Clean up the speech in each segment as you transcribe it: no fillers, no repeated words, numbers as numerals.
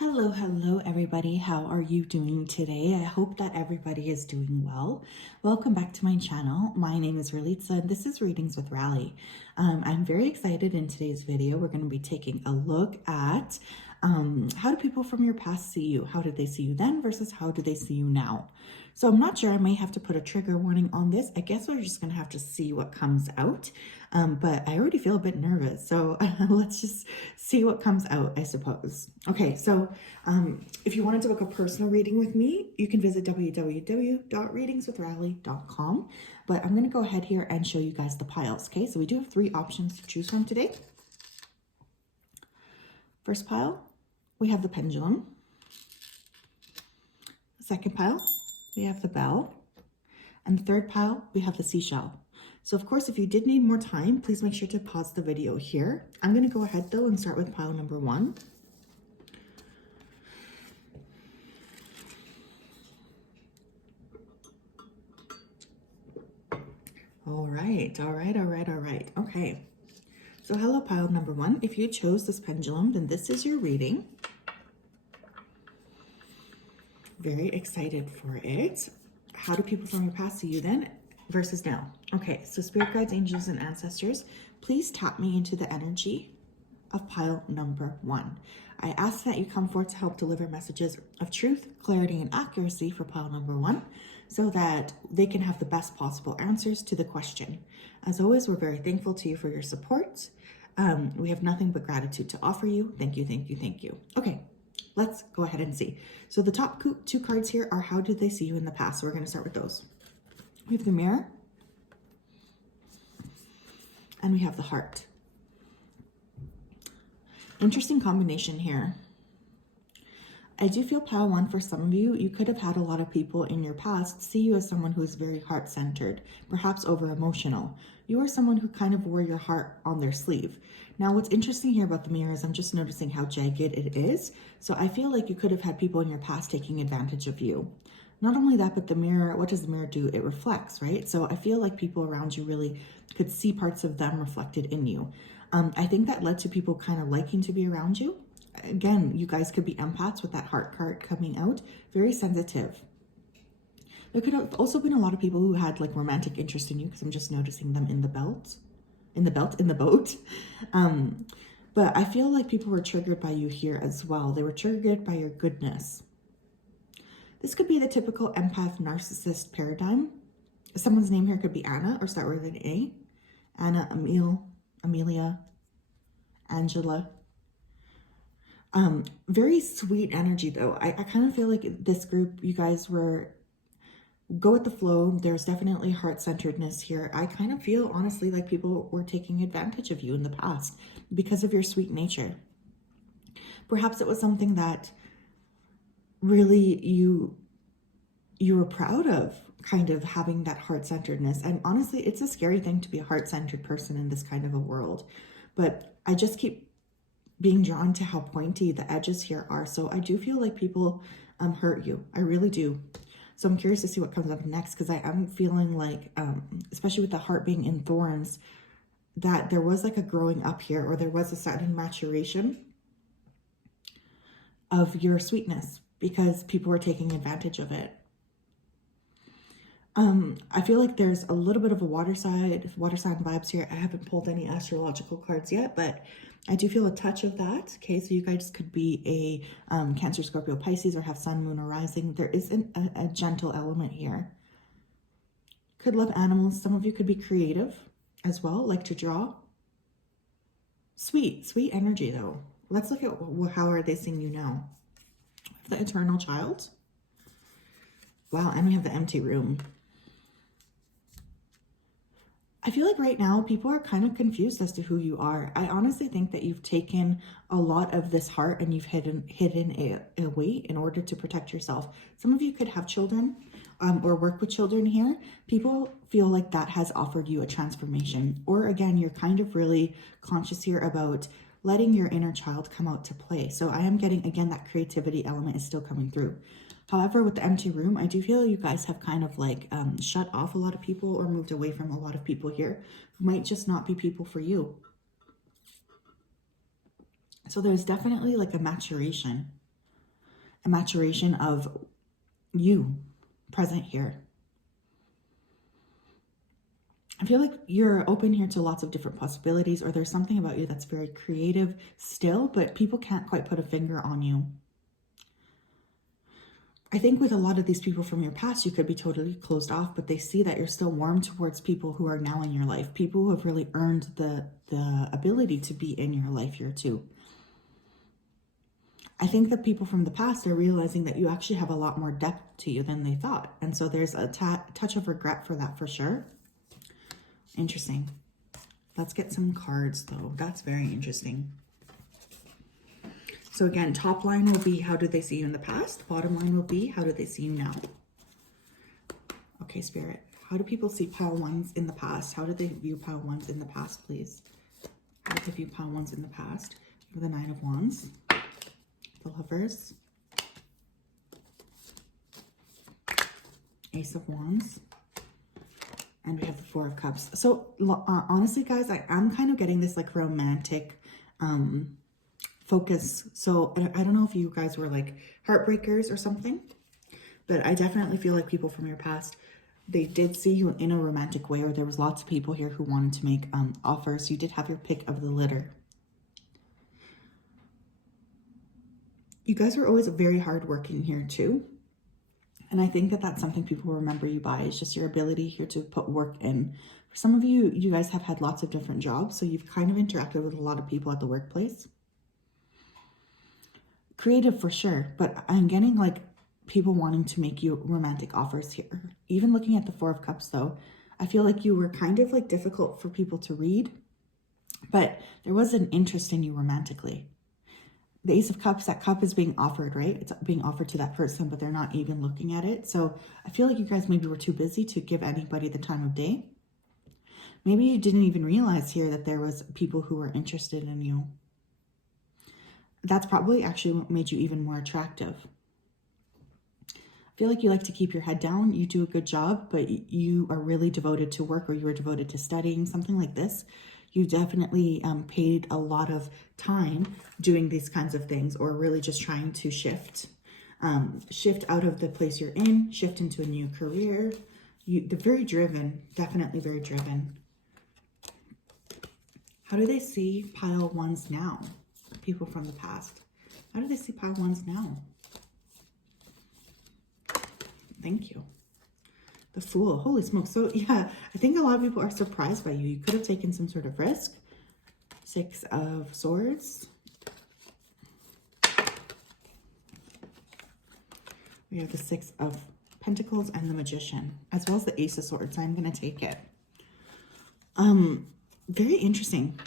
Hello, everybody. How are you doing today? I hope that everybody is doing well. Welcome back to my channel. My name is Ralitza, and this is Readings with Rally. I'm very excited. In today's video, we're going to be taking a look at how do people from your past see you? How did they see you then versus how do they see you now? So I'm not sure. I may have to put a trigger warning on this. I guess we're just going to have to see what comes out. But I already feel a bit nervous. So let's just see what comes out, I suppose. Okay, so if you wanted to book a personal reading with me, you can visit www.readingswithrally.com. But I'm going to go ahead here and show you guys the piles. Okay, so we do have 3 options to choose from today. First pile, we have the pendulum. Second pile, we have the bell. And the third pile, we have the seashell. So of course, if you did need more time, please make sure to pause the video here. I'm going to go ahead though and start with pile number 1. All right. Okay. So hello, pile number 1. If you chose this pendulum, then this is your reading. Very excited for it. How do people from your past see you then versus now? Okay, so spirit guides, angels, and ancestors, please tap me into the energy of pile number 1. I ask that you come forth to help deliver messages of truth, clarity, and accuracy for pile number 1 so that they can have the best possible answers to the question. As always, we're very thankful to you for your support. We have nothing but gratitude to offer you. Thank you. Okay. Let's go ahead and see. So the top 2 cards here are how did they see you in the past? So we're going to start with those. We have the mirror and we have the heart. Interesting combination here. I do feel pile 1 for some of you, you could have had a lot of people in your past see you as someone who is very heart-centered, perhaps over-emotional. You are someone who kind of wore your heart on their sleeve. Now, what's interesting here about the mirror is I'm just noticing how jagged it is. So I feel like you could have had people in your past taking advantage of you. Not only that, but the mirror, what does the mirror do? It reflects, right? So I feel like people around you really could see parts of them reflected in you. I think that led to people kind of liking to be around you. Again, you guys could be empaths with that heart card coming out, very sensitive. There could have also been a lot of people who had like romantic interest in you because I'm just noticing them in the boat. But I feel like people were triggered by you here as well. They were triggered by your goodness. This could be the typical empath narcissist paradigm. Someone's name here could be Anna or start with an A. Anna, Amelia, Angela. Very sweet energy though. I kind of feel like this group, you guys were go with the flow. There's definitely heart-centeredness here. I kind of feel honestly like people were taking advantage of you in the past because of your sweet nature. Perhaps it was something that really you were proud of, kind of having that heart-centeredness. And honestly, it's a scary thing to be a heart-centered person in this kind of a world. But I just keep being drawn to how pointy the edges here are. So I do feel like people hurt you. I really do. So I'm curious to see what comes up next because I am feeling like, especially with the heart being in thorns, that there was like a growing up here or there was a sudden maturation of your sweetness because people were taking advantage of it. I feel like there's a little bit of a water sign vibes here. I haven't pulled any astrological cards yet, but I do feel a touch of that. Okay, so you guys could be a Cancer, Scorpio, Pisces, or have sun, moon, or rising. There is a gentle element here. Could love animals. Some of you could be creative as well, like to draw. Sweet energy though. Let's look at how are they seeing you now. The eternal child. Wow, and we have the empty room. I feel like right now people are kind of confused as to who you are. I honestly think that you've taken a lot of this heart and you've hidden it away in order to protect yourself. Some of you could have children or work with children here. People feel like that has offered you a transformation. Or again, you're kind of really conscious here about letting your inner child come out to play. So I am getting, again, that creativity element is still coming through. However, with the empty room, I do feel you guys have kind of like shut off a lot of people or moved away from a lot of people here who might just not be people for you. So there's definitely like a maturation. a maturation of you present here. I feel like you're open here to lots of different possibilities, or there's something about you that's very creative still, but people can't quite put a finger on you. I think with a lot of these people from your past, you could be totally closed off, but they see that you're still warm towards people who are now in your life, people who have really earned the ability to be in your life here too. I think that people from the past are realizing that you actually have a lot more depth to you than they thought. And so there's a touch of regret for that for sure. Interesting. Let's get some cards though. That's very interesting. So again, top line will be, how did they see you in the past? Bottom line will be, how do they see you now? Okay, Spirit. How do people see pile ones in the past? How did they view pile ones in the past, please? How did they view pile ones in the past? For the Nine of Wands, the Lovers, Ace of Wands, and we have the Four of Cups. So honestly, guys, I am kind of getting this like romantic focus. So I don't know if you guys were like heartbreakers or something, but I definitely feel like people from your past, they did see you in a romantic way, or there was lots of people here who wanted to make offers. You did have your pick of the litter. You guys were always very hardworking here too. And I think that that's something people remember you by, is just your ability here to put work in. For some of you, you guys have had lots of different jobs, so you've kind of interacted with a lot of people at the workplace. Creative for sure, but I'm getting like people wanting to make you romantic offers here. Even looking at the Four of Cups though, I feel like you were kind of like difficult for people to read, but there was an interest in you romantically. The Ace of Cups, that cup is being offered, right? It's being offered to that person, but they're not even looking at it. So I feel like you guys maybe were too busy to give anybody the time of day. Maybe you didn't even realize here that there was people who were interested in you. That's probably actually what made you even more attractive. I feel like you like to keep your head down. You do a good job, but you are really devoted to work, or you are devoted to studying, something like this. You definitely paid a lot of time doing these kinds of things, or really just trying to shift out of the place you're in, shift into a new career. They're very driven, definitely very driven. How do they see pile ones now? People from the past. How do they see pile ones now? Thank you. The Fool. Holy smokes. So yeah, I think a lot of people are surprised by you. You could have taken some sort of risk. Six of Swords. We have the Six of Pentacles and the Magician, as well as the Ace of Swords. I'm going to take it. Very interesting.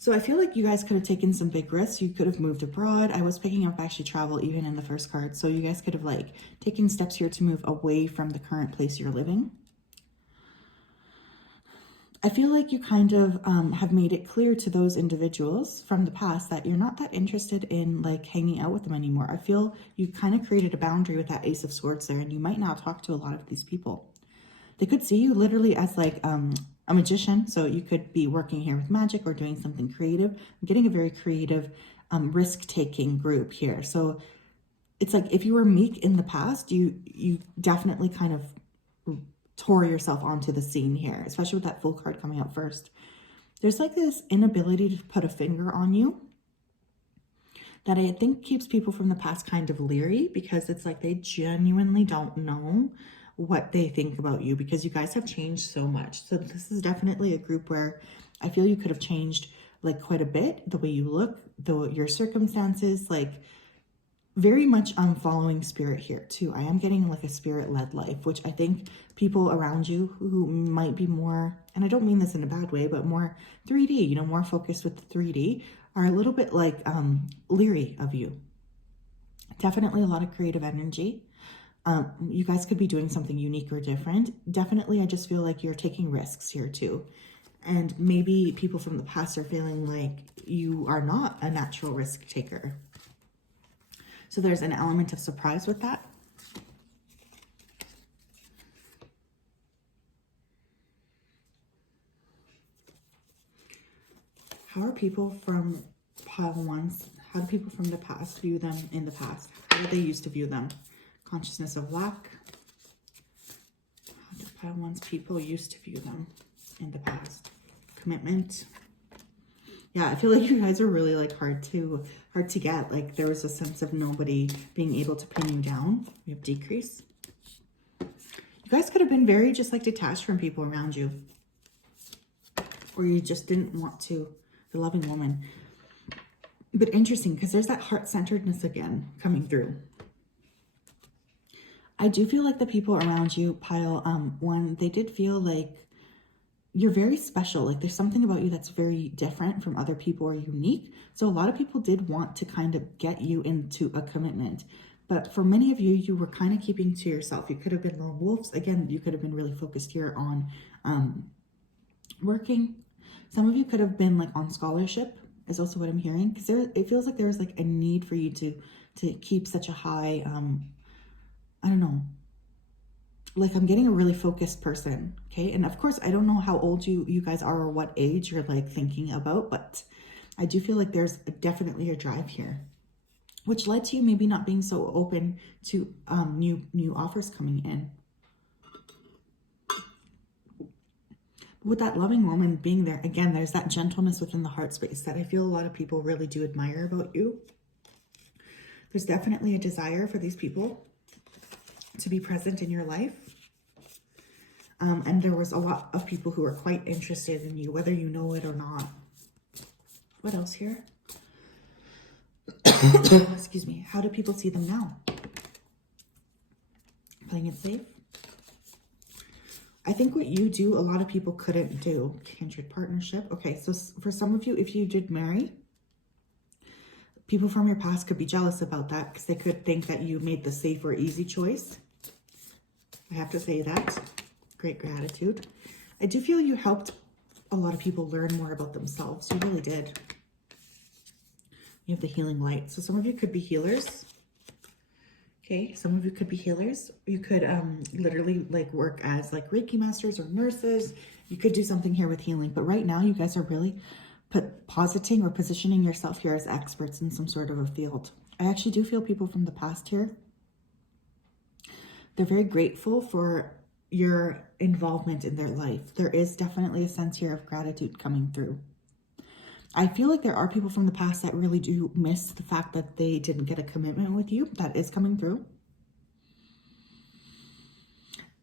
So I feel like you guys could have taken some big risks. You could have moved abroad. I was picking up actually travel even in the first card. So you guys could have like taken steps here to move away from the current place you're living. I feel like you kind of have made it clear to those individuals from the past that you're not that interested in like hanging out with them anymore. I feel you kind of created a boundary with that Ace of Swords there, and you might now talk to a lot of these people. They could see you literally as like a magician. So you could be working here with magic or doing something creative. I'm getting a very creative, risk-taking group here. So it's like if you were meek in the past, you definitely kind of tore yourself onto the scene here, especially with that Fool card coming out first. There's like this inability to put a finger on you that I think keeps people from the past kind of leery, because it's like they genuinely don't know what they think about you, because you guys have changed so much. So this is definitely a group where I feel you could have changed like quite a bit, the way you look, your circumstances, like very much following spirit here too. I am getting like a spirit-led life, which I think people around you who might be more, and I don't mean this in a bad way, but more 3D, you know, more focused with the 3D, are a little bit like leery of you. Definitely a lot of creative energy. You guys could be doing something unique or different. Definitely, I just feel like you're taking risks here too. And maybe people from the past are feeling like you are not a natural risk taker. So there's an element of surprise with that. How are people from pile ones? How do people from the past view them in the past? How did they used to view them? Consciousness of lack. How did pile one's people used to view them in the past? Commitment. Yeah, I feel like you guys are really like hard to get. Like there was a sense of nobody being able to pin you down. We have decrease. You guys could have been very just like detached from people around you. Or you just didn't want to. The loving woman. But interesting, because there's that heart-centeredness again coming through. I do feel like the people around you, pile one, they did feel like you're very special. Like there's something about you that's very different from other people or unique. So a lot of people did want to kind of get you into a commitment. But for many of you, you were kind of keeping to yourself. You could have been lone wolves. Again, you could have been really focused here on working. Some of you could have been like on scholarship is also what I'm hearing. Because it feels like there was like a need for you to keep such a high, I don't know, like I'm getting a really focused person, okay? And of course, I don't know how old you guys are or what age you're like thinking about, but I do feel like there's definitely a drive here, which led to you maybe not being so open to new offers coming in. With that loving woman being there, again, there's that gentleness within the heart space that I feel a lot of people really do admire about you. There's definitely a desire for these people to be present in your life. And there was a lot of people who are quite interested in you, whether you know it or not. What else here? Excuse me. How do people see them now? Playing it safe. I think what you do, a lot of people couldn't do. Kindred partnership. Okay, so for some of you, if you did marry, people from your past could be jealous about that because they could think that you made the safe or easy choice. I have to say that. Great gratitude. I do feel you helped a lot of people learn more about themselves. You really did. You have the healing light. So some of you could be healers. Okay, some of you could be healers. You could literally like work as like Reiki masters or nurses. You could do something here with healing. But right now you guys are really positing or positioning yourself here as experts in some sort of a field. I actually do feel people from the past here. They're very grateful for your involvement in their life. There is definitely a sense here of gratitude coming through. I feel like there are people from the past that really do miss the fact that they didn't get a commitment with you. That is coming through.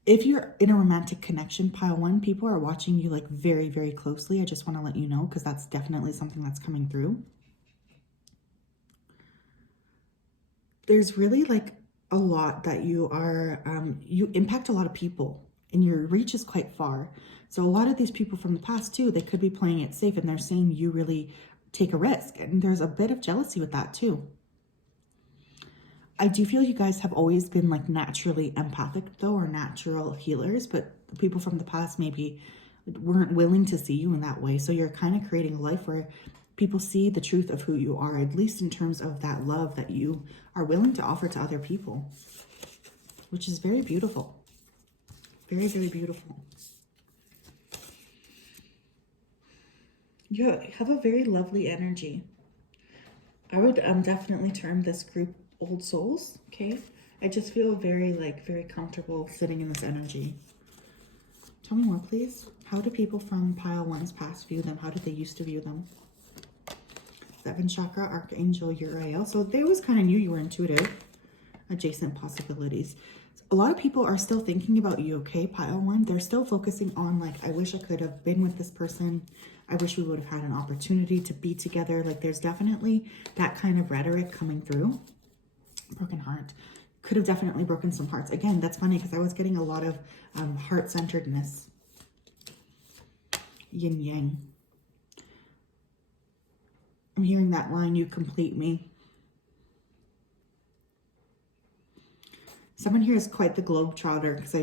If you're in a romantic connection, pile one, people are watching you like very, very closely. I just want to let you know because that's definitely something that's coming through. There's really like a lot that you are, you impact a lot of people and your reach is quite far. So a lot of these people from the past too, they could be playing it safe and they're saying you really take a risk. And there's a bit of jealousy with that too. I do feel you guys have always been like naturally empathic though, or natural healers, but people from the past maybe weren't willing to see you in that way. So you're kind of creating a life where people see the truth of who you are, at least in terms of that love that you are willing to offer to other people, which is very beautiful. Very, very beautiful. You have a very lovely energy. I would definitely term this group old souls, okay? I just feel very comfortable sitting in this energy. Tell me more, please. How do people from pile one's past view them? How did they used to view them? 7th chakra, Archangel Uriel. So they always kind of knew you were intuitive. Adjacent possibilities. A lot of people are still thinking about you, okay, pile one. They're still focusing on like, I wish I could have been with this person. I wish we would have had an opportunity to be together. Like there's definitely that kind of rhetoric coming through. Broken heart. Could have definitely broken some hearts. Again, that's funny because I was getting a lot of heart-centeredness. Yin yang. I'm hearing that line, you complete me. Someone here is quite the globetrotter because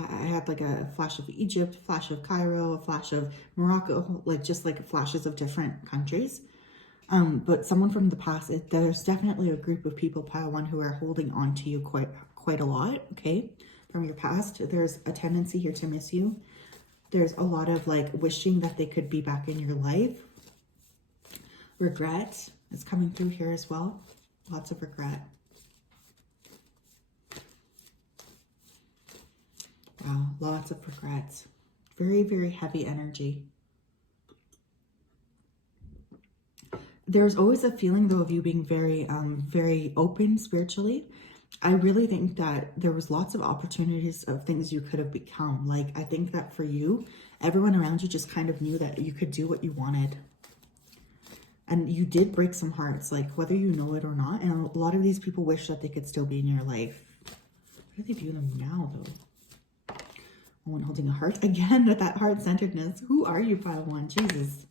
I had like a flash of Egypt, a flash of Cairo, a flash of Morocco, like just like flashes of different countries. But someone from the past, there's definitely a group of people, pile one, who are holding on to you quite a lot, okay? From your past, there's a tendency here to miss you. There's a lot of like wishing that they could be back in your life. Regret. is coming through here as well. Lots of regret. Wow, lots of regrets. Very, very heavy energy. There's always a feeling, though, of you being very, very open spiritually. I really think that there was lots of opportunities of things you could have become. Like, I think that for you, everyone around you just kind of knew that you could do what you wanted. And you did break some hearts, like whether you know it or not. And a lot of these people wish that they could still be in your life. How do they view them now, though? One holding a heart. Again, that heart-centeredness. Who are you, pile one? Jesus.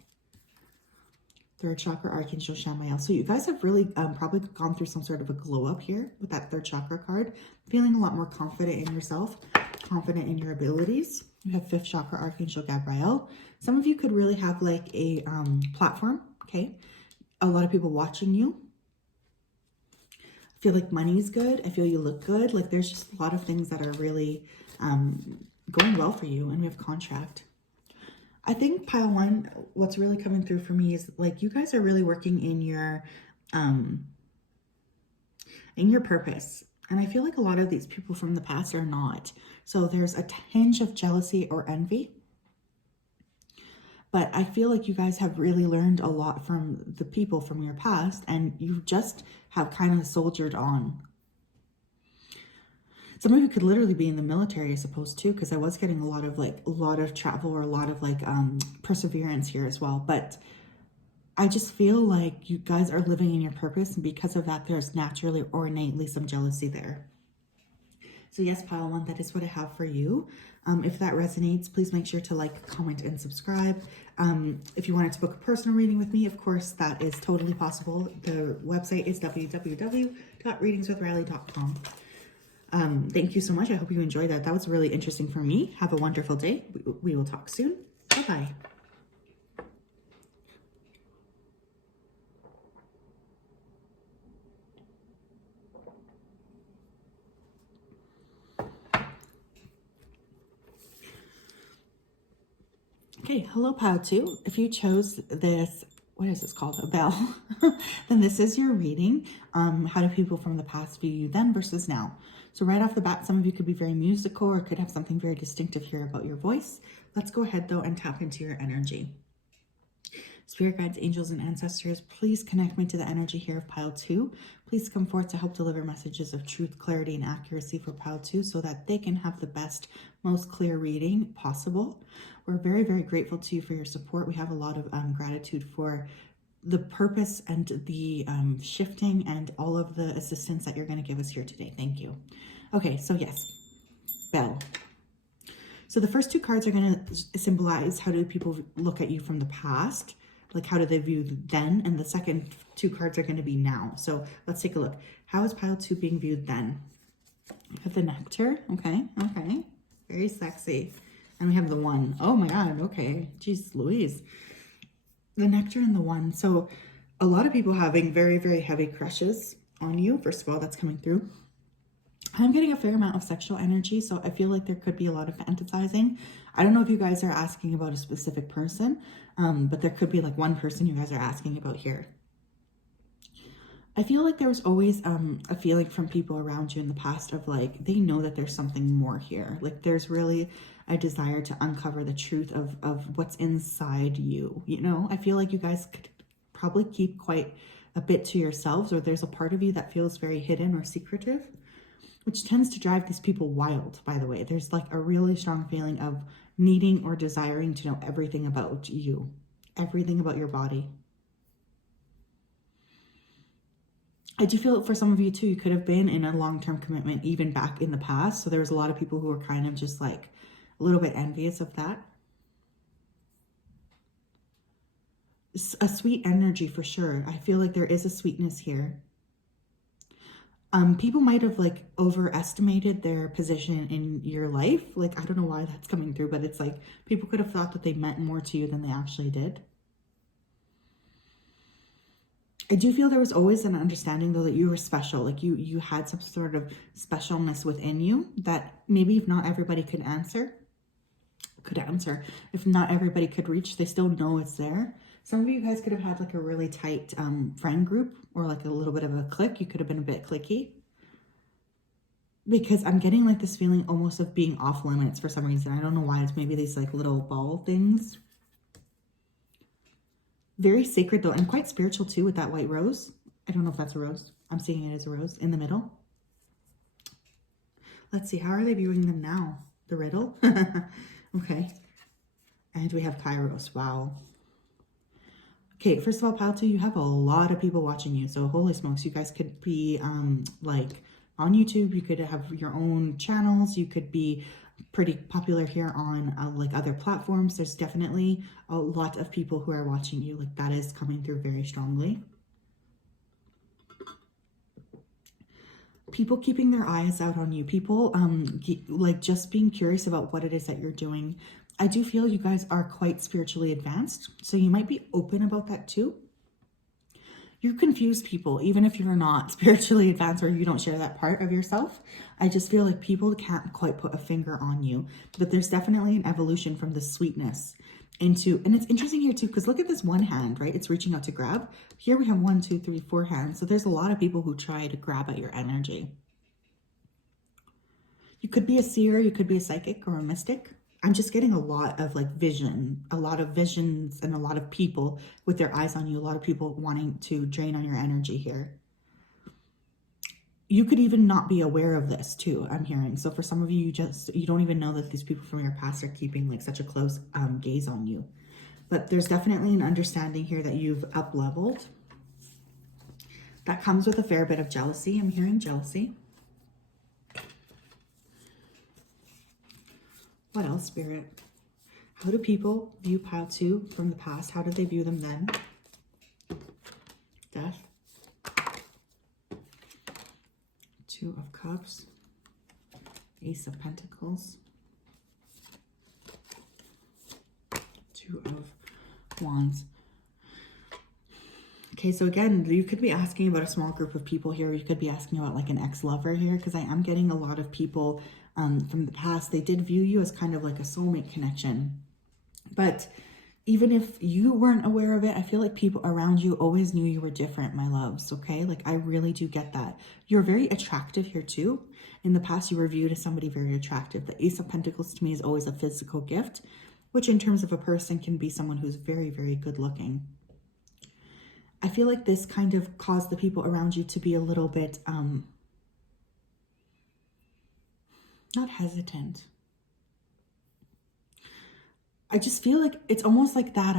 Third chakra, Archangel Shamael. So you guys have really probably gone through some sort of a glow up here with that third chakra card. Feeling a lot more confident in yourself, confident in your abilities. You have fifth chakra, Archangel Gabriel. Some of you could really have like a platform, okay? A lot of people watching you. I feel like money's good. I feel you look good. Like there's just a lot of things that are really going well for you. And we have contract. I think pile one, what's really coming through for me is like you guys are really working in your purpose. And I feel like a lot of these people from the past are not. So there's a tinge of jealousy or envy. But I feel like you guys have really learned a lot from the people from your past, and you just have kind of soldiered on. Some of you could literally be in the military, I suppose, too, because I was getting a lot of travel or a lot of perseverance here as well. But I just feel like you guys are living in your purpose, and because of that, there's naturally or innately some jealousy there. So yes, pile one, that is what I have for you. If that resonates, please make sure to like, comment, and subscribe. If you wanted to book a personal reading with me, of course, that is totally possible. The website is www.readingswithriley.com. Thank you so much. I hope you enjoyed that. That was really interesting for me. Have a wonderful day. We will talk soon. Bye-bye. Okay, hello pile two. If you chose this, what is this called? A bell. Then this is your reading. How do people from the past view you then versus now? So right off the bat, some of you could be very musical or could have something very distinctive here about your voice. Let's go ahead though and tap into your energy. Spirit guides, angels, and ancestors, please connect me to the energy here of pile two. Please come forth to help deliver messages of truth, clarity, and accuracy for pile two so that they can have the best, most clear reading possible. We're very, very grateful to you for your support. We have a lot of gratitude for the purpose and the shifting and all of the assistance that you're going to give us here today. Thank you. Okay, so yes, bell. So the first two cards are going to symbolize how do people look at you from the past, like how do they view then, and the second two cards are going to be now. So let's take a look. How is pile two being viewed then? We have the nectar. Okay, very sexy. And we have the one. Oh my God, okay. Jeez Louise. The nectar and the one. So a lot of people having very, very heavy crushes on you. First of all, that's coming through. I'm getting a fair amount of sexual energy, so I feel like there could be a lot of fantasizing. I don't know if you guys are asking about a specific person, but there could be like one person you guys are asking about here. I feel like there was always a feeling from people around you in the past of like, they know that there's something more here. Like there's really a desire to uncover the truth of what's inside you. You know, I feel like you guys could probably keep quite a bit to yourselves, or there's a part of you that feels very hidden or secretive, which tends to drive these people wild, by the way. There's like a really strong feeling of needing or desiring to know everything about you, everything about your body. I do feel for some of you too, you could have been in a long-term commitment even back in the past. So there was a lot of people who were kind of just like a little bit envious of that. A sweet energy for sure. I feel like there is a sweetness here. People might have like overestimated their position in your life. Like, I don't know why that's coming through, but it's like people could have thought that they meant more to you than they actually did. I do feel there was always an understanding though that you were special. Like you had some sort of specialness within you that maybe if not everybody could answer, if not everybody could reach, they still know it's there. Some of you guys could have had like a really tight friend group or like a little bit of a clique. You could have been a bit cliquey. Because I'm getting like this feeling almost of being off limits for some reason. I don't know why. It's maybe these like little ball things. Very sacred though, and quite spiritual too with that white rose. I don't know if that's a rose. I'm seeing it as a rose in the middle. Let's see, how are they viewing them now? The riddle? Okay. And we have Kairos. Wow. Okay, first of all, Pile 2, you have a lot of people watching you. So holy smokes, you guys could be like on YouTube. You could have your own channels. You could be pretty popular here on like other platforms. There's definitely a lot of people who are watching you. Like that is coming through very strongly. People keeping their eyes out on you. People like just being curious about what it is that you're doing. I do feel you guys are quite spiritually advanced, so you might be open about that too. You confuse people, even if you're not spiritually advanced or you don't share that part of yourself. I just feel like people can't quite put a finger on you, but there's definitely an evolution from the sweetness into, and it's interesting here too, because look at this one hand, right? It's reaching out to grab. Here we have 1, 2, 3, 4 hands. So there's a lot of people who try to grab at your energy. You could be a seer, you could be a psychic or a mystic. I'm just getting a lot of like vision, a lot of visions and a lot of people with their eyes on you, a lot of people wanting to drain on your energy here. You could even not be aware of this too, I'm hearing. So for some of you, you don't even know that these people from your past are keeping like such a close gaze on you. But there's definitely an understanding here that you've up-leveled. That comes with a fair bit of jealousy. I'm hearing jealousy. What else, Spirit? How do people view Pile 2 from the past? How did they view them then? Death. 2 of Cups. Ace of Pentacles. 2 of Wands. Okay, so again, you could be asking about a small group of people here. You could be asking about like an ex-lover here, because I am getting a lot of people from the past. They did view you as kind of like a soulmate connection. But even if you weren't aware of it, I feel like people around you always knew you were different, my loves, okay? Like I really do get that. You're very attractive here too. In the past, you were viewed as somebody very attractive. The Ace of Pentacles to me is always a physical gift, which in terms of a person can be someone who's very, very good looking. I feel like this kind of caused the people around you to be a little bit, not hesitant. I just feel like it's almost like that,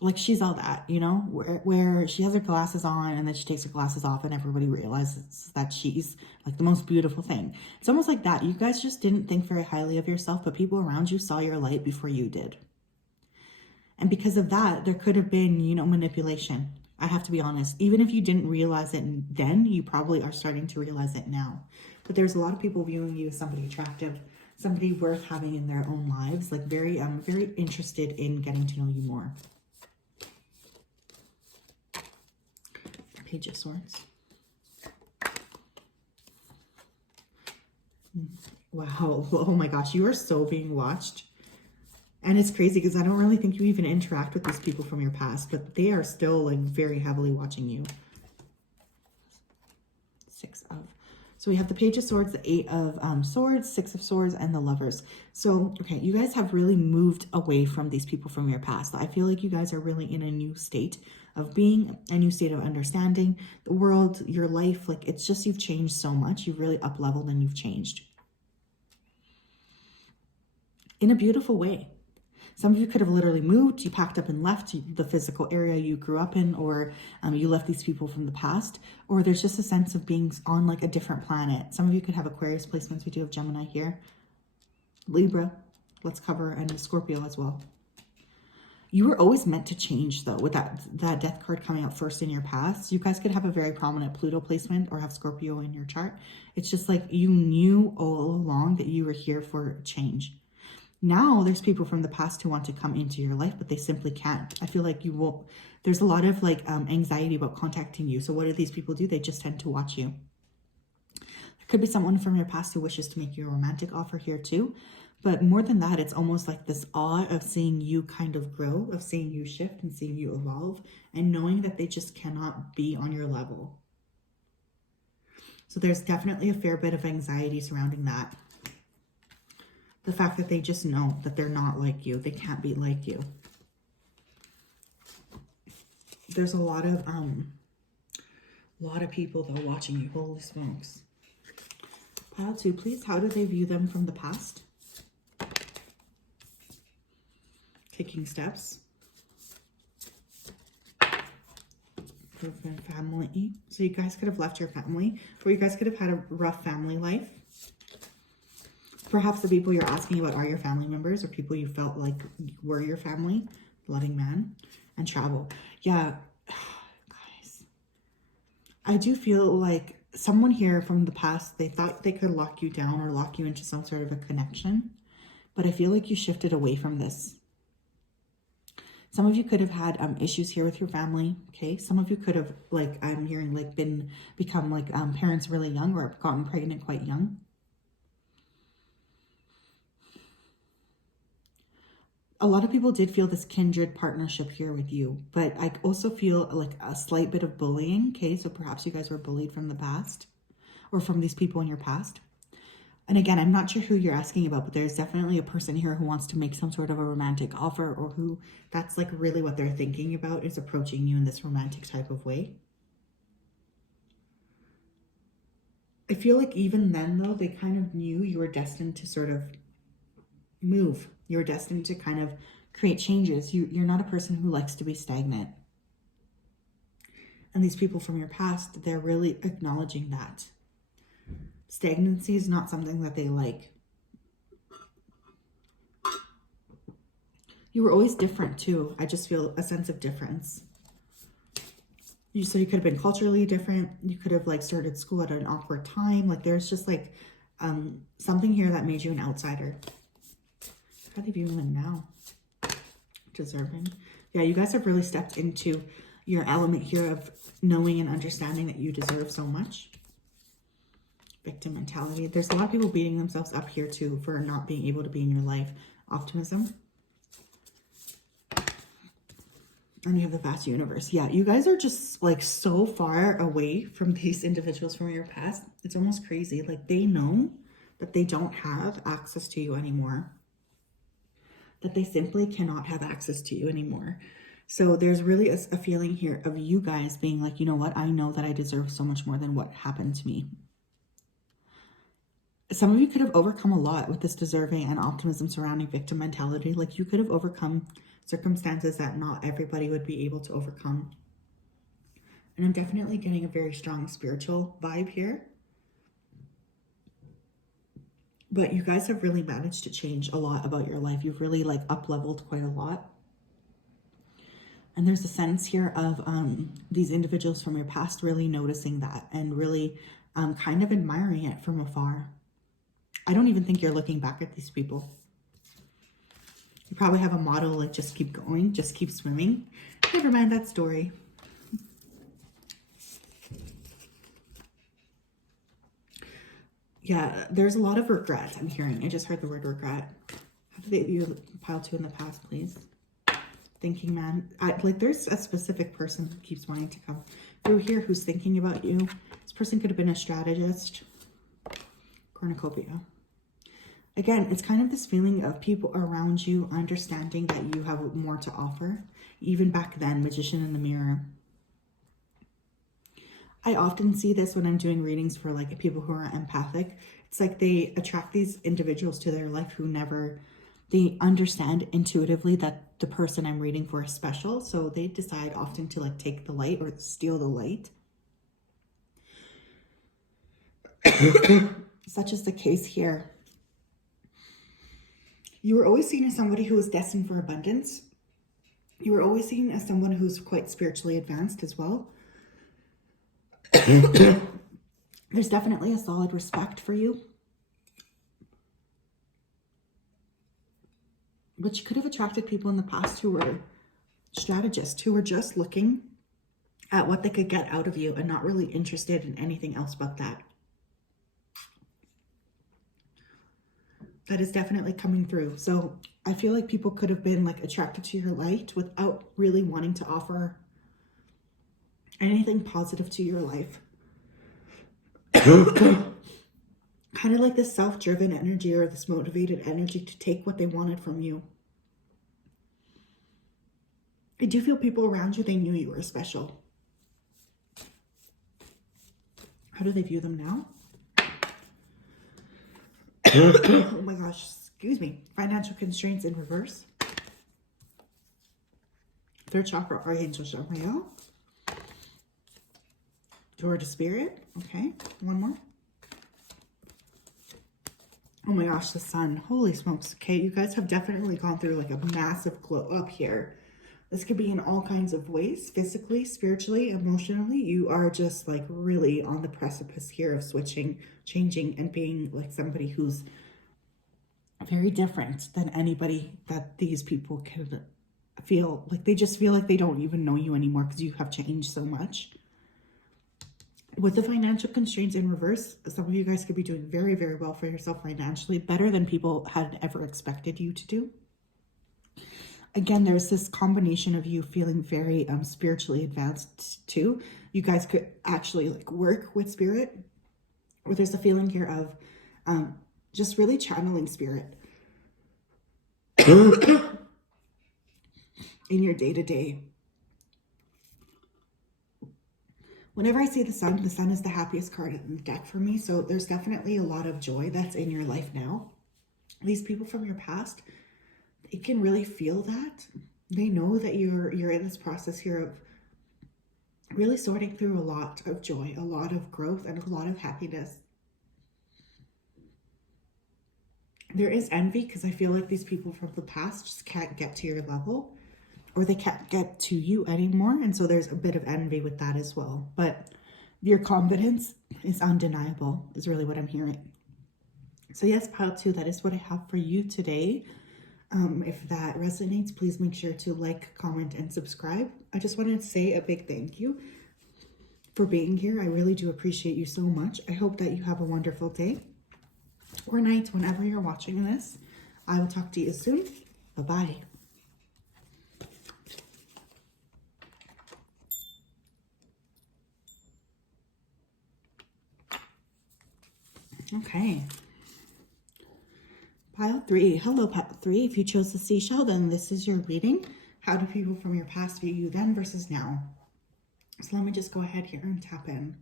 like she's all that, you know, where she has her glasses on and then she takes her glasses off and everybody realizes that she's like the most beautiful thing. It's almost like that. You guys just didn't think very highly of yourself, but people around you saw your light before you did. And because of that, there could have been, you know, manipulation. I have to be honest. Even if you didn't realize it then, you probably are starting to realize it now. But there's a lot of people viewing you as somebody attractive, somebody worth having in their own lives, like very interested in getting to know you more. Page of Swords. Wow. Oh my gosh, you are so being watched. And it's crazy because I don't really think you even interact with these people from your past, but they are still like very heavily watching you. 6 of. So we have the Page of Swords, the 8 of Swords, 6 of Swords, and the Lovers. So, okay, you guys have really moved away from these people from your past. I feel like you guys are really in a new state of being, a new state of understanding the world, your life. Like, it's just you've changed so much. You've really up-leveled and you've changed. In a beautiful way. Some of you could have literally moved, you packed up and left the physical area you grew up in, or you left these people from the past, or there's just a sense of being on like a different planet. Some of you could have Aquarius placements. We do have Gemini here. Libra, let's cover, and Scorpio as well. You were always meant to change though, with that Death card coming out first in your past. You guys could have a very prominent Pluto placement or have Scorpio in your chart. It's just like you knew all along that you were here for change. Now there's people from the past who want to come into your life, but they simply can't. I feel like you will, there's a lot of like anxiety about contacting you. So what do these people do? They just tend to watch you. There could be someone from your past who wishes to make you a romantic offer here too, But more than that, it's almost like this awe of seeing you kind of grow, of seeing you shift and seeing you evolve, and knowing that they just cannot be on your level. So there's definitely a fair bit of anxiety surrounding that. The fact that they just know that they're not like you. They can't be like you. There's a lot of people though watching you. Holy smokes. Pile 2, please. How do they view them from the past? Taking steps. Family. So you guys could have left your family, or you guys could have had a rough family life. Perhaps the people you're asking about are your family members or people you felt like were your family. Loving man. And travel. Yeah, guys. I do feel like someone here from the past, they thought they could lock you down or lock you into some sort of a connection. But I feel like you shifted away from this. Some of you could have had issues here with your family, okay? Some of you could have, like, I'm hearing, like, become, like, parents really young or gotten pregnant quite young. A lot of people did feel this kindred partnership here with you, but I also feel like a slight bit of bullying, okay? So perhaps you guys were bullied from the past or from these people in your past. And again, I'm not sure who you're asking about, but there's definitely a person here who wants to make some sort of a romantic offer, or who that's like really what they're thinking about, is approaching you in this romantic type of way. I feel like even then, though, they kind of knew you were destined to sort of move. You're destined to kind of create changes. You're not a person who likes to be stagnant. And these people from your past, they're really acknowledging that. Stagnancy is not something that they like. You were always different too. I just feel a sense of difference. So you could have been culturally different. You could have like started school at an awkward time. Like there's just like something here that made you an outsider. How do you view them now? Deserving. Yeah, you guys have really stepped into your element here of knowing and understanding that you deserve so much. Victim mentality. There's a lot of people beating themselves up here too for not being able to be in your life. Optimism. And you have the vast universe. Yeah, you guys are just like so far away from these individuals from your past. It's almost crazy. Like they know that they don't have access to you anymore. That they simply cannot have access to you anymore. So there's really a feeling here of you guys being like, you know what? I know that I deserve so much more than what happened to me. Some of you could have overcome a lot with this deserving and optimism surrounding victim mentality. Like you could have overcome circumstances that not everybody would be able to overcome. And I'm definitely getting a very strong spiritual vibe here. But you guys have really managed to change a lot about your life. You've really like up-leveled quite a lot. And there's a sense here of these individuals from your past really noticing that and really kind of admiring it from afar. I don't even think you're looking back at these people. You probably have a motto like just keep going, just keep swimming. Never mind that story. Yeah, there's a lot of regret I'm hearing. I just heard the word regret. How do they view pile 2 in the past, please? Thinking man. Like there's a specific person who keeps wanting to come through here who's thinking about you. This person could have been a strategist. Cornucopia. Again, it's kind of this feeling of people around you understanding that you have more to offer. Even back then, magician in the mirror. I often see this when I'm doing readings for like people who are empathic. It's like they attract these individuals to their life who they understand intuitively that the person I'm reading for is special. So they decide often to like take the light or steal the light. Such is the case here. You were always seen as somebody who was destined for abundance. You were always seen as someone who's quite spiritually advanced as well. There's definitely a solid respect for you. But you could have attracted people in the past who were strategists, who were just looking at what they could get out of you and not really interested in anything else but that. That is definitely coming through. So I feel like people could have been like attracted to your light without really wanting to offer anything positive to your life. Kind of like this self-driven energy or this motivated energy to take what they wanted from you. I do feel people around you, they knew you were special. How do they view them now? Oh my gosh, excuse me. Financial constraints in reverse. Third chakra, Archangel Shamael. Door to Spirit. Okay, one more. Oh my gosh, the Sun. Holy smokes. Okay, you guys have definitely gone through like a massive glow up here. This could be in all kinds of ways, physically, spiritually, emotionally. You are just like really on the precipice here of switching, changing, and being like somebody who's very different than anybody that these people can feel. Like they just feel like they don't even know you anymore because you have changed so much. With the financial constraints in reverse, some of you guys could be doing very, very well for yourself financially, better than people had ever expected you to do. Again, there's this combination of you feeling very spiritually advanced too. You guys could actually like work with spirit, or there's a feeling here of just really channeling spirit in your day-to-day. Whenever I see the Sun is the happiest card in the deck for me. So there's definitely a lot of joy that's in your life now. These people from your past, they can really feel that. They know that you're in this process here of really sorting through a lot of joy, a lot of growth, and a lot of happiness. There is envy because I feel like these people from the past just can't get to your level, or they can't get to you anymore. And so there's a bit of envy with that as well. But your confidence is undeniable, is really what I'm hearing. So yes, pile 2, that is what I have for you today. If that resonates, please make sure to like, comment, and subscribe. I just wanted to say a big thank you for being here. I really do appreciate you so much. I hope that you have a wonderful day or night whenever you're watching this. I will talk to you soon. Bye-bye. Okay. Pile 3. Hello, pile 3. If you chose the seashell, then this is your reading. How do people from your past view you then versus now? So let me just go ahead here and tap in.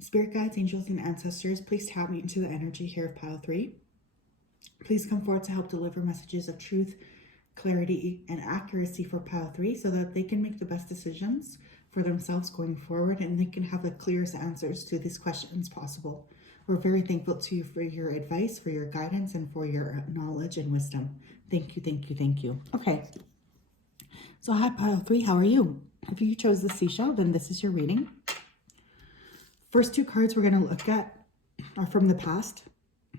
Spirit guides, angels, and ancestors, please tap me into the energy here of pile 3. Please come forward to help deliver messages of truth, clarity, and accuracy for pile 3 so that they can make the best decisions for themselves going forward and they can have the clearest answers to these questions possible. We're very thankful to you for your advice, for your guidance, and for your knowledge and wisdom. Thank you, thank you, thank you. Okay. So hi, pile 3. How are you? If you chose the seashell, then this is your reading. First 2 cards we're going to look at are from the past.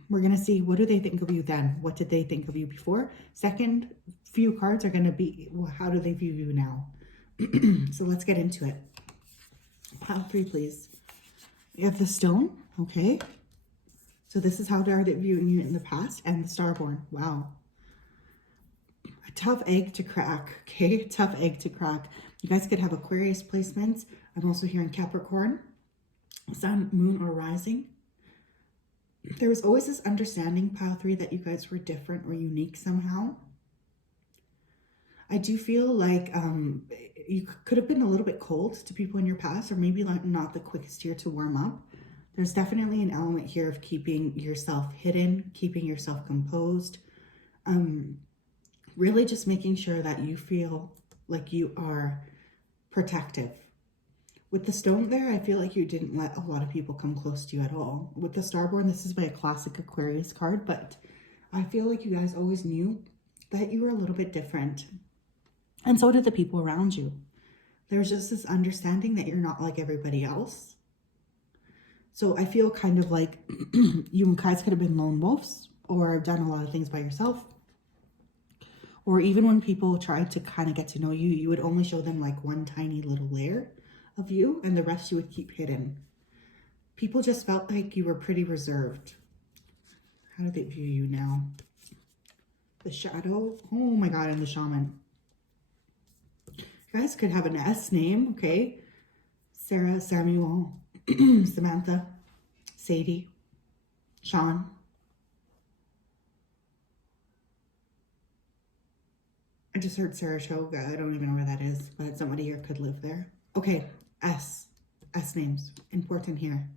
We're going to see, what do they think of you then? What did they think of you before? Second few cards are going to be, well, how do they view you now? So let's get into it. Pile 3, please. We have the stone. Okay. So this is how they're viewing you in the past, and the Starborn. Wow. A tough egg to crack. Okay. Tough egg to crack. You guys could have Aquarius placements. I'm also hearing Capricorn, Sun, Moon, or Rising. There was always this understanding, pile 3, that you guys were different or unique somehow. I do feel like you could have been a little bit cold to people in your past, or maybe like not the quickest here to warm up. There's definitely an element here of keeping yourself hidden, keeping yourself composed, really just making sure that you feel like you are protective. With the stone there, I feel like you didn't let a lot of people come close to you at all. With the Starborn, this is my classic Aquarius card, but I feel like you guys always knew that you were a little bit different. And so did the people around you. There's just this understanding that you're not like everybody else. So I feel kind of like you guys could have been lone wolves or done a lot of things by yourself. Or even when people tried to kind of get to know you, you would only show them like one tiny little layer of you, and the rest you would keep hidden. People just felt like you were pretty reserved. How do they view you now? The shadow. Oh my God, and the shaman. You guys could have an S name, okay? Sarah, Samuel, Samantha, Sadie, Sean. I just heard Saratoga. I don't even know where that is, but somebody here could live there. Okay, S. S names. Important here.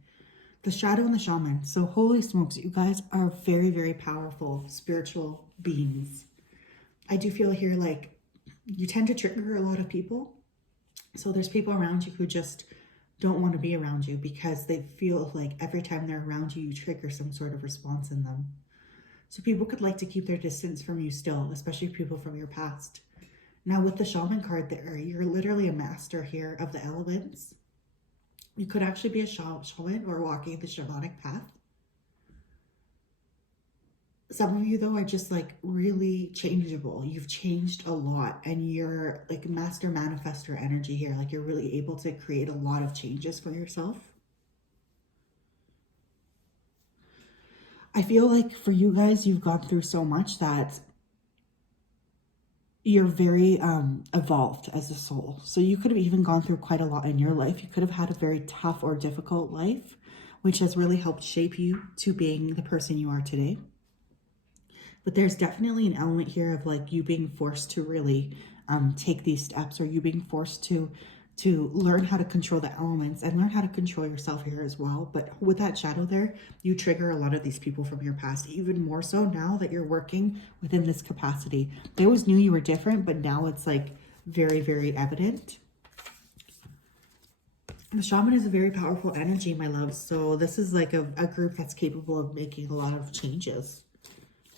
The shadow and the shaman. So holy smokes, you guys are very, very powerful spiritual beings. I do feel here like you tend to trigger a lot of people. So there's people around you who just don't want to be around you because they feel like every time they're around you, you trigger some sort of response in them. So people could like to keep their distance from you still, especially people from your past. Now with the shaman card there, you're literally a master here of the elements. You could actually be a shaman or walking the shamanic path. Some of you though are just like really changeable. You've changed a lot and you're like master manifestor energy here. Like you're really able to create a lot of changes for yourself. I feel like for you guys, you've gone through so much that you're very evolved as a soul. So you could have even gone through quite a lot in your life. You could have had a very tough or difficult life, which has really helped shape you to being the person you are today. But there's definitely an element here of like you being forced to really take these steps, or you being forced to learn how to control the elements and learn how to control yourself here as well. But with that shadow there, you trigger a lot of these people from your past, even more so now that you're working within this capacity. They always knew you were different, but now it's like very, very evident. The shaman is a very powerful energy, my love. So this is like a group that's capable of making a lot of changes.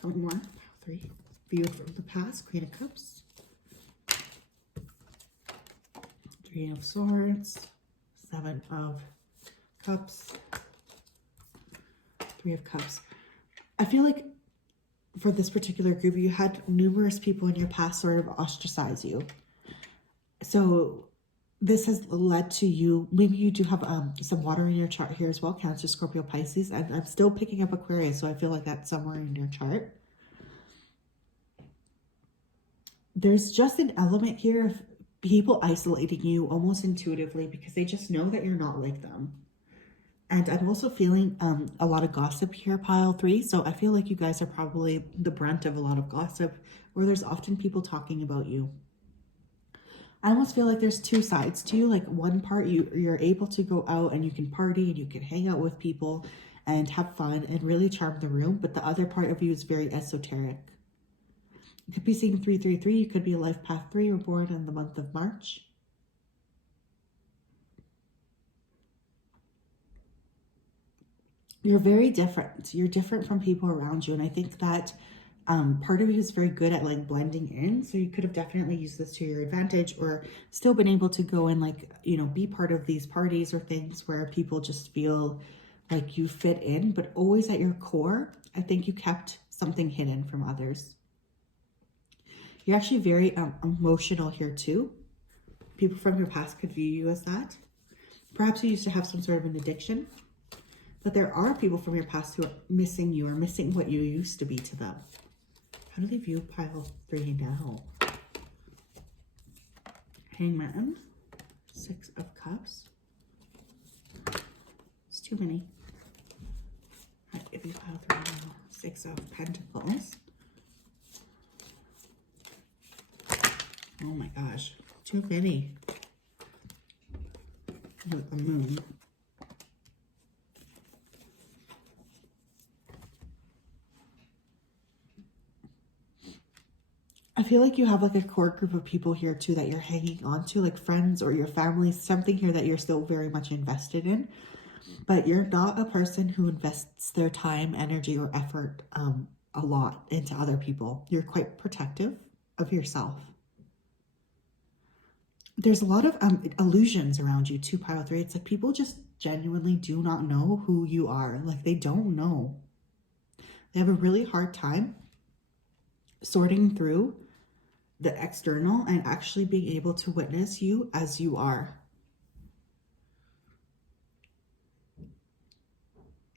How many more? 3. View from the past, Queen of Cups. 3 of Swords, 7 of Cups, 3 of Cups. I feel like for this particular group, you had numerous people in your past sort of ostracize you. So this has led to you, maybe you do have some water in your chart here as well, Cancer, Scorpio, Pisces, and I'm still picking up Aquarius, so I feel like that's somewhere in your chart. There's just an element here of people isolating you almost intuitively because they just know that you're not like them. And I'm also feeling a lot of gossip here, pile 3. So I feel like you guys are probably the brunt of a lot of gossip, where there's often people talking about you. I almost feel like there's 2 sides to you. Like one part, you're able to go out and you can party and you can hang out with people and have fun and really charm the room. But the other part of you is very esoteric. You could be seeing 333. You could be a life path 3. You're born in the month of March. You're very different. You're different from people around you. And I think that part of you is very good at like blending in. So you could have definitely used this to your advantage, or still been able to go and like, you know, be part of these parties or things where people just feel like you fit in. But always at your core, I think you kept something hidden from others. You're actually very emotional here too. People from your past could view you as that. Perhaps you used to have some sort of an addiction, but there are people from your past who are missing you or missing what you used to be to them. How do they view pile 3 now? Hangman, 6 of Cups. It's too many. All right, give you pile 3 now. 6 of Pentacles. Oh my gosh, too many. With the Moon. I feel like you have like a core group of people here too that you're hanging on to, like friends or your family, something here that you're still very much invested in. But you're not a person who invests their time, energy, or effort a lot into other people. You're quite protective of yourself. There's a lot of illusions around you too, pile 3. It's like people just genuinely do not know who you are. Like they don't know. They have a really hard time sorting through the external and actually being able to witness you as you are.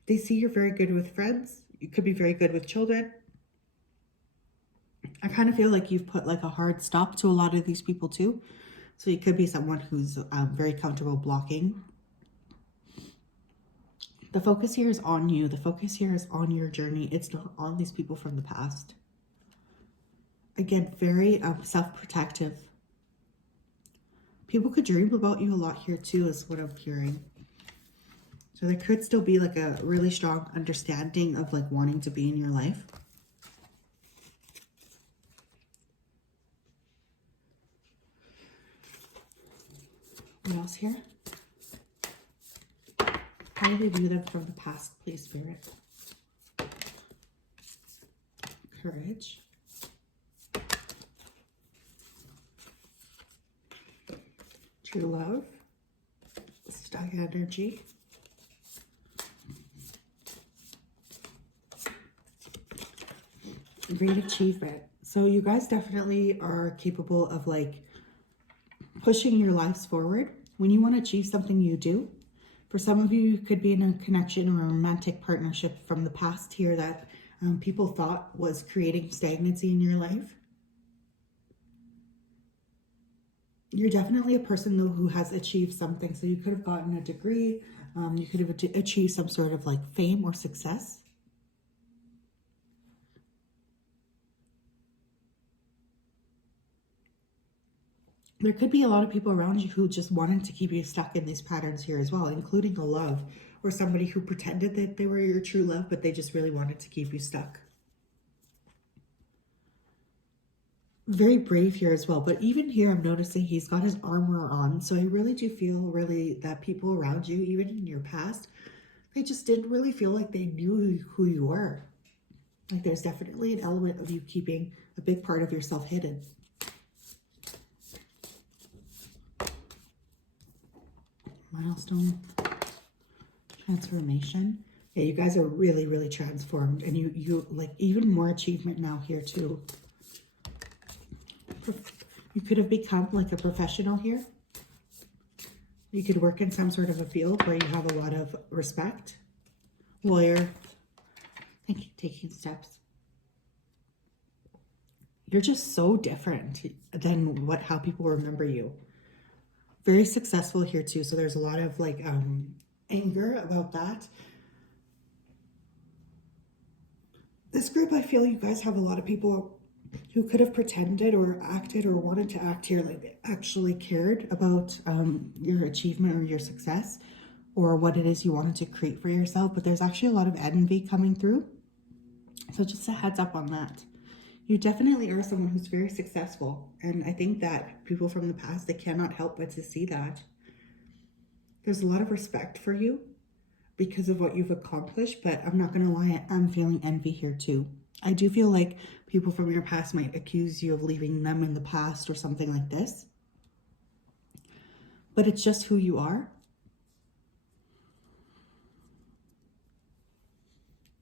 They see you're very good with friends. You could be very good with children. I kind of feel like you've put like a hard stop to a lot of these people too. So you could be someone who's very comfortable blocking. The focus here is on you. The focus here is on your journey. It's not on these people from the past. Again, very self-protective. People could dream about you a lot here too, is what I'm hearing. So there could still be like a really strong understanding of like wanting to be in your life. What else here? How do they view them from the past, please, Spirit? Courage. True love. Stuck energy. Great achievement. So you guys definitely are capable of like pushing your lives forward. When you want to achieve something, you do. For some of you, you could be in a connection or a romantic partnership from the past here that people thought was creating stagnancy in your life. You're definitely a person, though, who has achieved something. So you could have gotten a degree. You could have achieved some sort of like fame or success. There could be a lot of people around you who just wanted to keep you stuck in these patterns here as well, including a love or somebody who pretended that they were your true love, but they just really wanted to keep you stuck. Very brave here as well. But even here, I'm noticing he's got his armor on. So I really do feel that people around you, even in your past, they just didn't really feel like they knew who you were. Like there's definitely an element of you keeping a big part of yourself hidden. Milestone. Transformation. Yeah, you guys are really, really transformed. And you like even more achievement now here too. You could have become like a professional here. You could work in some sort of a field where you have a lot of respect. Lawyer. Thank you. Taking steps. You're just so different than how people remember you. Very successful here too. So there's a lot of like anger about that. This group, I feel you guys have a lot of people who could have pretended or acted or wanted to act here like they actually cared about your achievement or your success or what it is you wanted to create for yourself. But there's actually a lot of envy coming through. So just a heads up on that. You definitely are someone who's very successful. And I think that people from the past, they cannot help but to see that. There's a lot of respect for you because of what you've accomplished, but I'm not going to lie, I'm feeling envy here too. I do feel like people from your past might accuse you of leaving them in the past or something like this. But it's just who you are.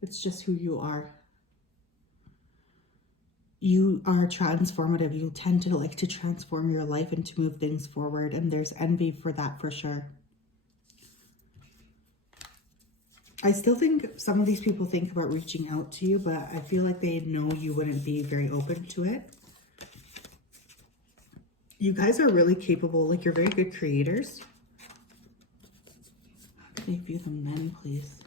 It's just who you are. You are transformative. You tend to like to transform your life and to move things forward. And there's envy for that for sure. I still think some of these people think about reaching out to you, but I feel like they know you wouldn't be very open to it. You guys are really capable. Like you're very good creators. How do they view the men, please?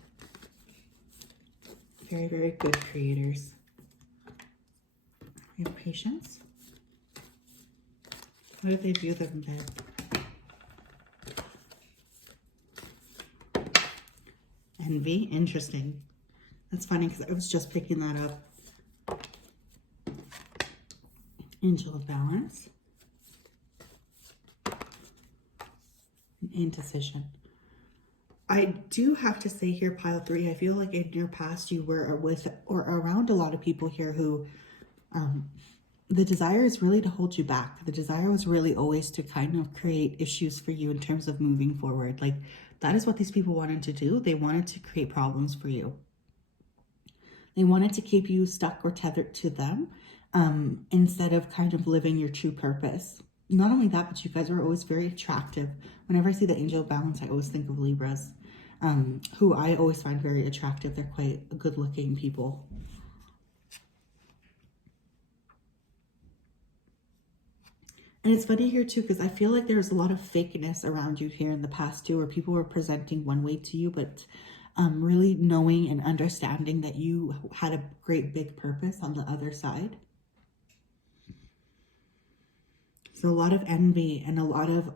Very, very good creators. You have patience. How do they view them then? Envy. Interesting. That's funny because I was just picking that up. Angel of Balance. Indecision. I do have to say here, pile 3, I feel like in your past you were with or around a lot of people here who the desire is really to hold you back. The desire was really always to kind of create issues for you in terms of moving forward. Like that is what these people wanted to do. They wanted to create problems for you. They wanted to keep you stuck or tethered to them instead of kind of living your true purpose. Not only that, but you guys are always very attractive. Whenever I see the angel of balance, I always think of Libras. who I always find very attractive. They're quite good looking people. And it's funny here too, because I feel like there's a lot of fakeness around you here in the past too, where people were presenting one way to you, but really knowing and understanding that you had a great big purpose on the other side. So a lot of envy and a lot of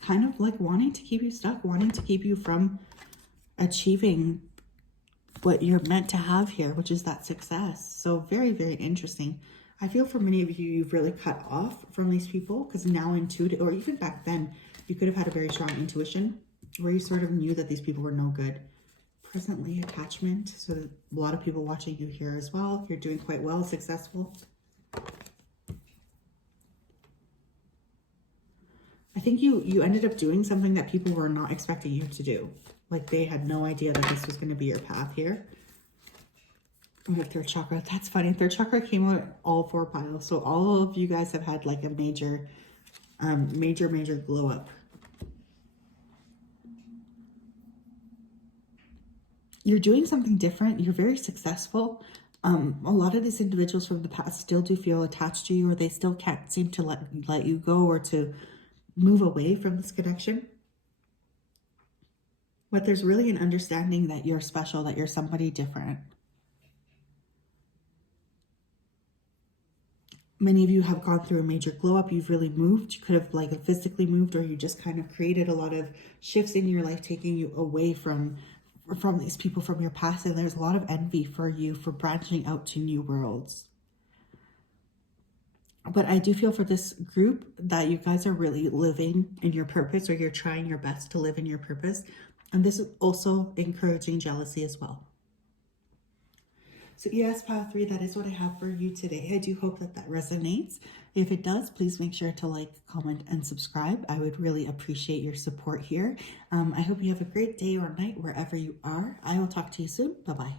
kind of like wanting to keep you stuck, wanting to keep you from achieving what you're meant to have here, which is that success. So very, very interesting. I feel for many of you, you've really cut off from these people because now intuitive, or even back then, you could have had a very strong intuition where you sort of knew that these people were no good. Presently, attachment. So a lot of people watching you here as well. You're doing quite well, successful. I think you ended up doing something that people were not expecting you to do. Like they had no idea that this was going to be your path here. We have third chakra. That's funny. Third chakra came out all 4 piles. So all of you guys have had like a major glow up. You're doing something different. You're very successful. A lot of these individuals from the past still do feel attached to you, or they still can't seem to let you go or to move away from this connection. But there's really an understanding that you're special, that you're somebody different. Many of you have gone through a major glow up. You've really moved. You could have like physically moved, or you just kind of created a lot of shifts in your life, taking you away from these people from your past. And there's a lot of envy for you for branching out to new worlds. But I do feel for this group that you guys are really living in your purpose, or you're trying your best to live in your purpose. And this is also encouraging jealousy as well. So yes, pile 3, that is what I have for you today. I do hope that that resonates. If it does, please make sure to like, comment, and subscribe. I would really appreciate your support here. I hope you have a great day or night wherever you are. I will talk to you soon. Bye-bye.